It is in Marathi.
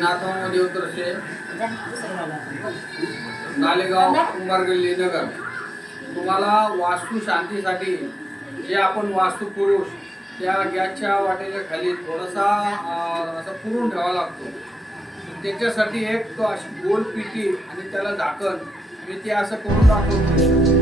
नाथाव देवतर्फे नालेगाव कुंभार गल्ली नगर तुम्हाला वास्तू शांतीसाठी जे आपण वास्तू पुरुष त्या गॅसच्या वाटेच्या खाली थोडासा असं पुरून ठेवावा लागतो. त्याच्यासाठी एक तो अशी गोल पिटी आणि त्याला झाकण मी ते असं करून दाखवतो.